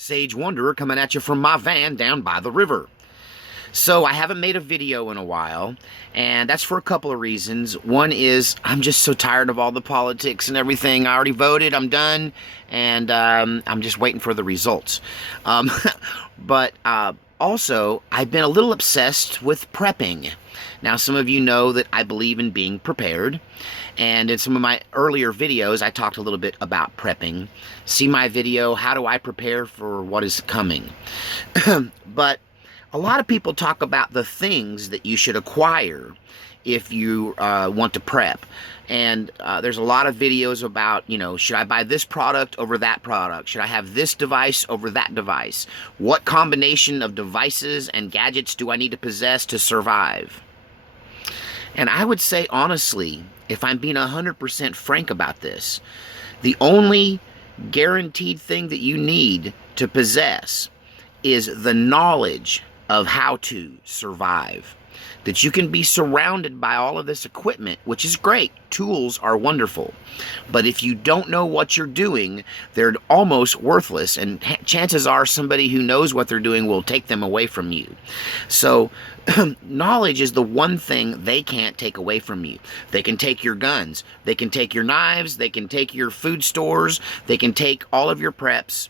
Sage Wanderer coming at you from my van down by the river. So I haven't made a video in a while, and that's for a couple of reasons. One is I'm just so tired of all the politics and everything. I already voted, I'm done, and I'm just waiting for the results. Um, but also, I've been a little obsessed with prepping. Now, some of you know that I believe in being prepared, and in some of my earlier videos, I talked a little bit about prepping. See my video, How Do I Prepare for What Is Coming? But a lot of people talk about the things that you should acquire if you want to prep. And there's a lot of videos about, should I buy this product over that product? Should I have this device over that device? What combination of devices and gadgets do I need to possess to survive? And I would say, honestly, if I'm being 100% frank about this, the only guaranteed thing that you need to possess is the knowledge of how to survive. That you can be surrounded by all of this equipment, which is great. Tools are wonderful. But if you don't know what you're doing, they're almost worthless. And chances are somebody who knows what they're doing will take them away from you. So knowledge is the one thing they can't take away from you. They can take your guns. They can take your knives. They can take your food stores. They can take all of your preps.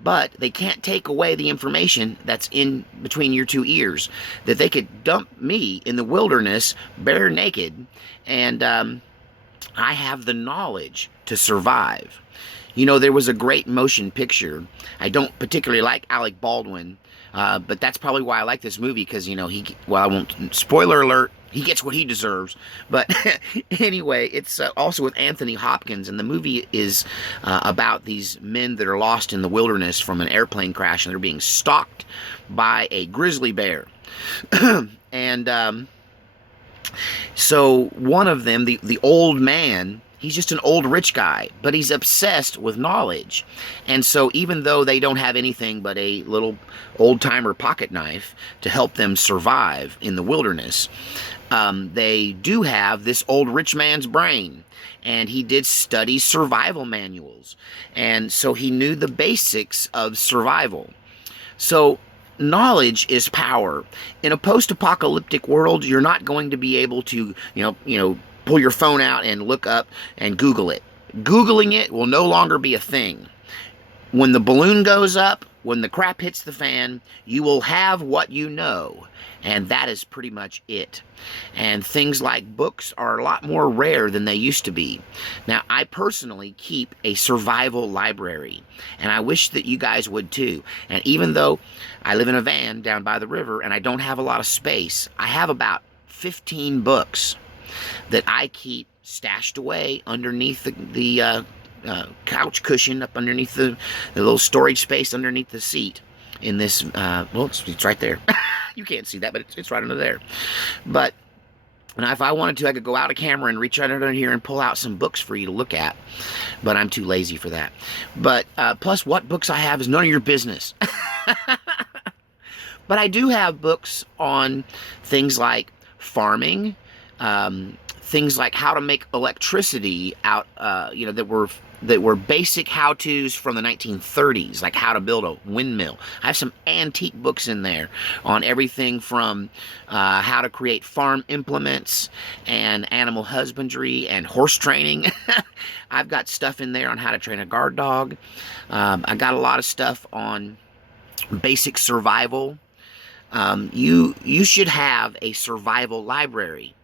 But they can't take away the information that's in between your two ears. That they could dump me in the wilderness bare naked, and I have the knowledge to survive. There was a great motion picture. I don't particularly like Alec Baldwin, but that's probably why I like this movie, because, I won't, spoiler alert, he gets what he deserves. But anyway, it's also with Anthony Hopkins, and the movie is about these men that are lost in the wilderness from an airplane crash, and they're being stalked by a grizzly bear. And so one of them, the old man, he's just an old rich guy, but he's obsessed with knowledge. And so even though they don't have anything but a little old-timer pocket knife to help them survive in the wilderness, they do have this old rich man's brain. And he did study survival manuals. And so he knew the basics of survival. So knowledge is power. In a post-apocalyptic world, you're not going to be able to, pull your phone out and look up and Google it. Googling it will no longer be a thing. When the balloon goes up, when the crap hits the fan, you will have what you know. And that is pretty much it. And things like books are a lot more rare than they used to be. Now, I personally keep a survival library. And I wish that you guys would too. And even though I live in a van down by the river and I don't have a lot of space, I have about 15 books that I keep stashed away underneath the couch cushion, up underneath the little storage space underneath the seat in this, it's right there. You can't see that, but it's right under there. But if I wanted to, I could go out a camera and reach right under here and pull out some books for you to look at. But I'm too lazy for that. But plus, what books I have is none of your business. But I do have books on things like farming, things like how to make electricity out, that were basic how-tos from the 1930s, like how to build a windmill. I have some antique books in there on everything from how to create farm implements and animal husbandry and horse training. I've got stuff in there on how to train a guard dog. I got a lot of stuff on basic survival. You should have a survival library.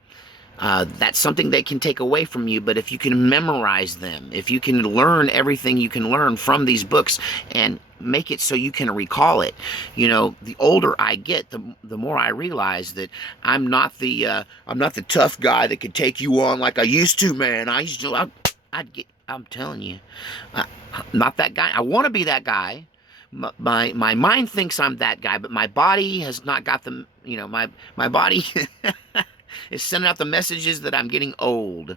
That's something they can take away from you, but if you can memorize them, if you can learn everything you can learn from these books and make it so you can recall it, the older I get, the more I realize that I'm not the tough guy that could take you on like I used to, man. I'm telling you, I'm not that guy. I want to be that guy. My mind thinks I'm that guy, but my body has not got the, my body is sending out the messages that I'm getting old.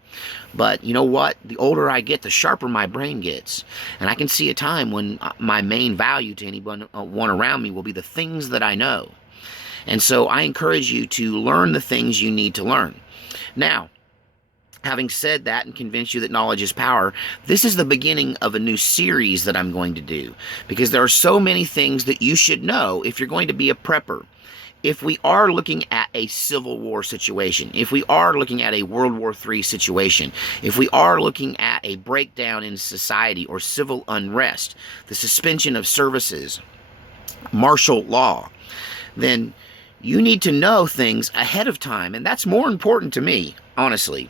But you know what? The older I get, the sharper my brain gets. And I can see a time when my main value to anyone around me will be the things that I know. And so I encourage you to learn the things you need to learn. Now, Having said that and convinced you that knowledge is power, this is the beginning of a new series that I'm going to do, because there are so many things that you should know if you're going to be a prepper. If we are looking at a Civil War situation, if we are looking at a World War III situation, if we are looking at a breakdown in society or civil unrest, the suspension of services, martial law, then you need to know things ahead of time. And that's more important to me, honestly,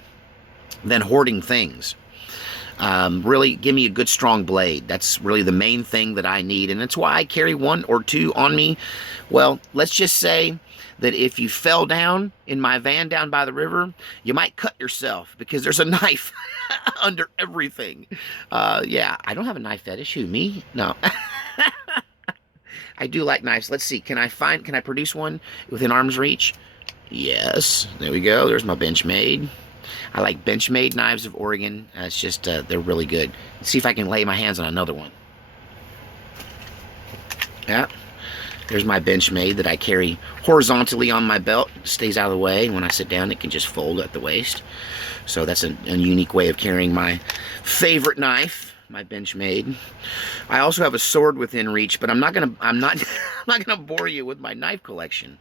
than hoarding things. Really, give me a good strong blade. That's really the main thing that I need, and that's why I carry one or two on me. Well, let's just say that if you fell down in my van down by the river, you might cut yourself because there's a knife under everything. Yeah, I don't have a knife fetish. Who, me? No. I do like knives. Let's see. Can I produce one within arm's reach? Yes. There we go. There's my Benchmade. I like Benchmade knives of Oregon. It's just, they're really good. Let's see if I can lay my hands on another one. Yeah. There's my Benchmade that I carry horizontally on my belt. It stays out of the way. And when I sit down, it can just fold at the waist. So that's a unique way of carrying my favorite knife, my Benchmade. I also have a sword within reach, but I'm not gonna bore you with my knife collection.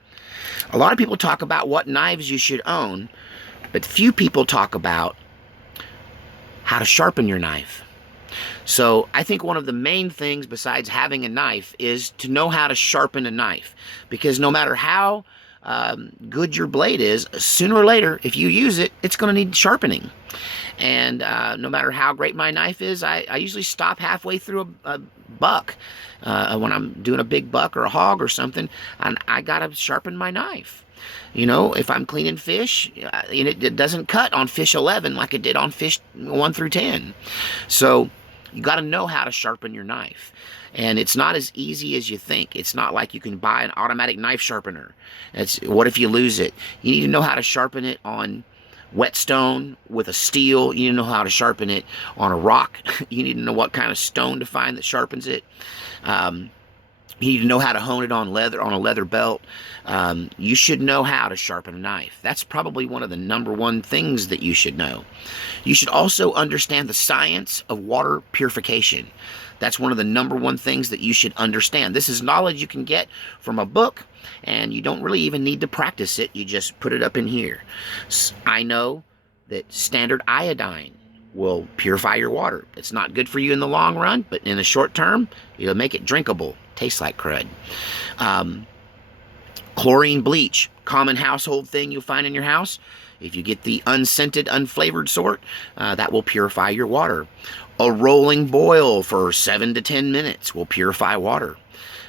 A lot of people talk about what knives you should own, but few people talk about how to sharpen your knife. So I think one of the main things besides having a knife is to know how to sharpen a knife. Because no matter how good your blade is, sooner or later, if you use it, it's going to need sharpening. And no matter how great my knife is, I usually stop halfway through a buck. When I'm doing a big buck or a hog or something, and I got to sharpen my knife. You know, if I'm cleaning fish, it doesn't cut on fish 11 like it did on fish 1 through 10. So you got to know how to sharpen your knife. And it's not as easy as you think. It's not like you can buy an automatic knife sharpener. What if you lose it? You need to know how to sharpen it on whetstone with a steel. You need to know how to sharpen it on a rock. You need to know what kind of stone to find that sharpens it. You need to know how to hone it on a leather belt. You should know how to sharpen a knife. That's probably one of the #1 things that you should know. You should also understand the science of water purification. That's one of the #1 things that you should understand. This is knowledge you can get from a book, and you don't really even need to practice it. You just put it up in here. I know that standard iodine will purify your water. It's not good for you in the long run, but in the short term, it'll make it drinkable. Tastes like crud. Chlorine bleach, common household thing you'll find in your house. If you get the unscented, unflavored sort, that will purify your water. A rolling boil for 7 to 10 minutes will purify water.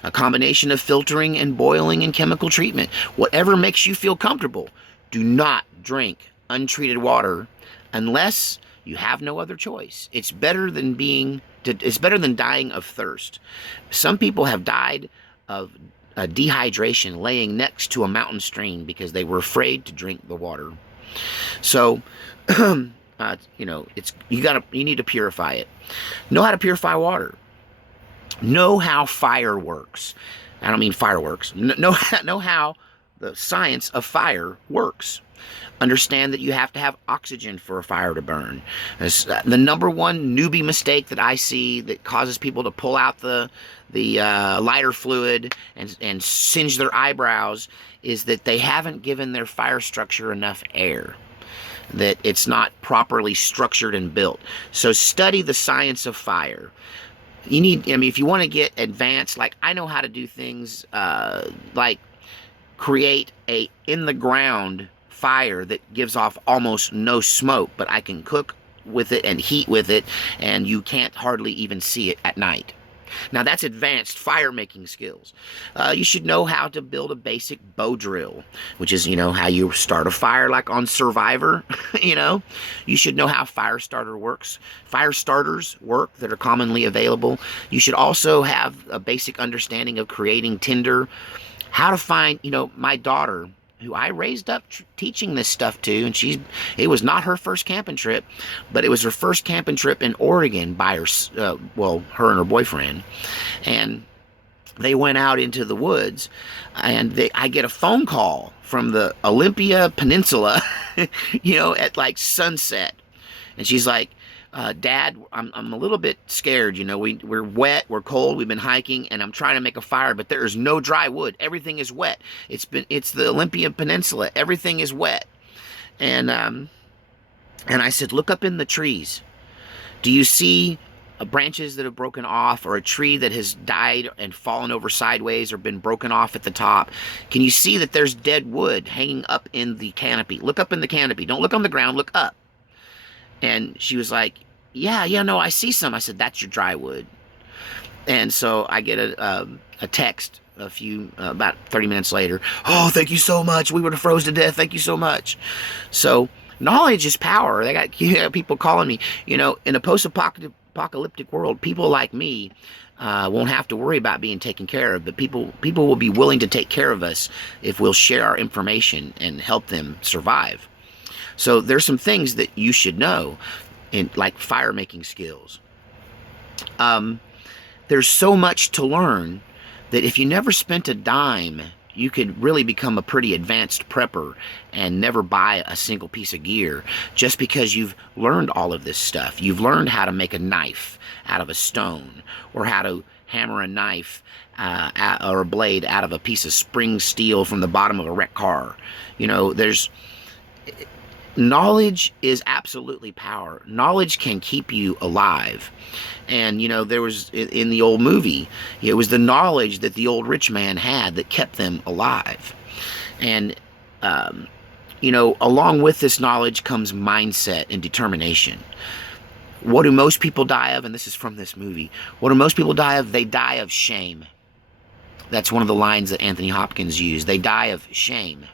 A combination of filtering and boiling and chemical treatment. Whatever makes you feel comfortable. Do not drink untreated water unless you have no other choice. It's better than dying of thirst. Some people have died of dehydration laying next to a mountain stream because they were afraid to drink the water. So, you know, you need to purify it. Know how to purify water. Know how fire works. I don't mean fireworks. Know how the science of fire works. Understand that you have to have oxygen for a fire to burn. The #1 newbie mistake that I see that causes people to pull out the lighter fluid and singe their eyebrows is that they haven't given their fire structure enough air. That it's not properly structured and built. So study the science of fire. You need, if you want to get advanced, like I know how to do things like create a in-the-ground fire that gives off almost no smoke, but I can cook with it and heat with it, and you can't hardly even see it at night. Now that's advanced fire making skills. You should know how to build a basic bow drill, which is, how you start a fire like on Survivor. You should know how fire starters work that are commonly available. You should also have a basic understanding of creating tinder, how to find, my daughter, who I raised up teaching this stuff to, and it was not her first camping trip, but it was her first camping trip in Oregon by her and her boyfriend, and they went out into the woods, and I get a phone call from the Olympia Peninsula you know, at like sunset. And she's like, Dad, I'm a little bit scared. You know, we're wet, we're cold, we've been hiking, and I'm trying to make a fire, but there is no dry wood. Everything is wet. It's the Olympian Peninsula. Everything is wet. And I said, look up in the trees. Do you see branches that have broken off, or a tree that has died and fallen over sideways or been broken off at the top? Can you see that there's dead wood hanging up in the canopy? Look up in the canopy. Don't look on the ground, look up. And she was like, yeah, no, I see some. I said, that's your dry wood. And so I get a text about 30 minutes later. Oh, thank you so much. We would have froze to death. Thank you so much. So knowledge is power. They got people calling me. You know, in a post-apocalyptic world, people like me won't have to worry about being taken care of, but people will be willing to take care of us if we'll share our information and help them survive. So there's some things that you should know, like fire making skills. There's so much to learn that if you never spent a dime, you could really become a pretty advanced prepper and never buy a single piece of gear just because you've learned all of this stuff. You've learned how to make a knife out of a stone, or how to hammer a knife or a blade out of a piece of spring steel from the bottom of a wrecked car. You know, knowledge is absolutely power. Knowledge can keep you alive. And, you know, there was, in the old movie, it was the knowledge that the old rich man had that kept them alive. And, you know, along with this knowledge comes mindset and determination. What do most people die of? And this is from this movie. What do most people die of? They die of shame. That's one of the lines that Anthony Hopkins used. They die of shame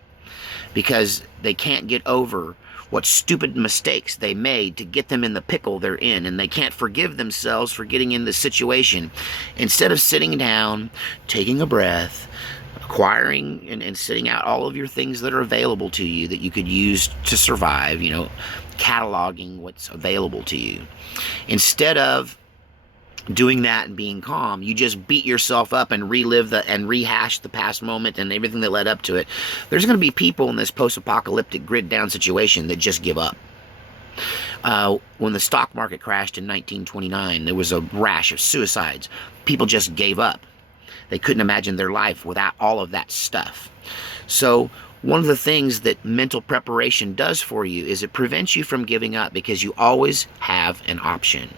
because they can't get over what stupid mistakes they made to get them in the pickle they're in, and they can't forgive themselves for getting in this situation. Instead of sitting down, taking a breath, acquiring and sitting out all of your things that are available to you that you could use to survive, you know, cataloging what's available to you. Instead of doing that and being calm, you just beat yourself up and relive and rehash the past moment and everything that led up to it. There's going to be people in this post-apocalyptic grid down situation that just give up. When the stock market crashed in 1929, there was a rash of suicides. People just gave up. They couldn't imagine their life without all of that stuff. So one of the things that mental preparation does for you is it prevents you from giving up, because you always have an option.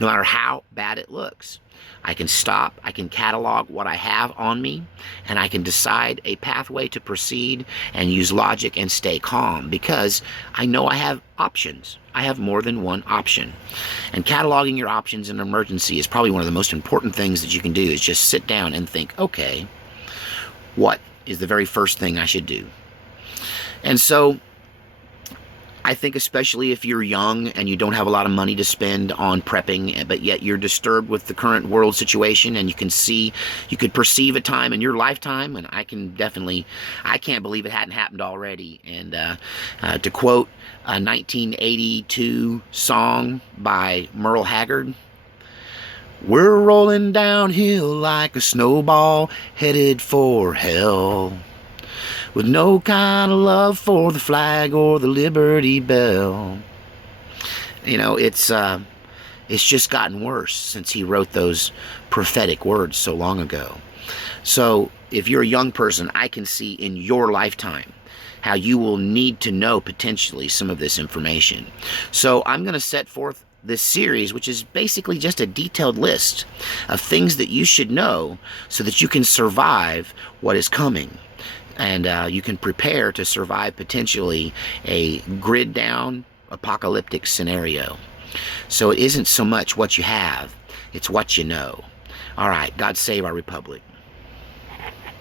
No matter how bad it looks, I can stop, I can catalog what I have on me, and I can decide a pathway to proceed and use logic and stay calm, because I know I have options. I have more than one option. And cataloging your options in an emergency is probably one of the most important things that you can do, is just sit down and think, okay, what is the very first thing I should do? And so I think especially if you're young and you don't have a lot of money to spend on prepping, but yet you're disturbed with the current world situation, and you could perceive a time in your lifetime, and I can't believe it hadn't happened already. And to quote a 1982 song by Merle Haggard, "We're rolling downhill like a snowball headed for hell, with no kind of love for the flag or the Liberty Bell." You know, it's just gotten worse since he wrote those prophetic words so long ago. So if you're a young person, I can see in your lifetime how you will need to know potentially some of this information. So I'm going to set forth this series, which is basically just a detailed list of things that you should know so that you can survive what is coming. And you can prepare to survive potentially a grid down apocalyptic scenario. So it isn't so much what you have, it's what you know. All right, God save our republic.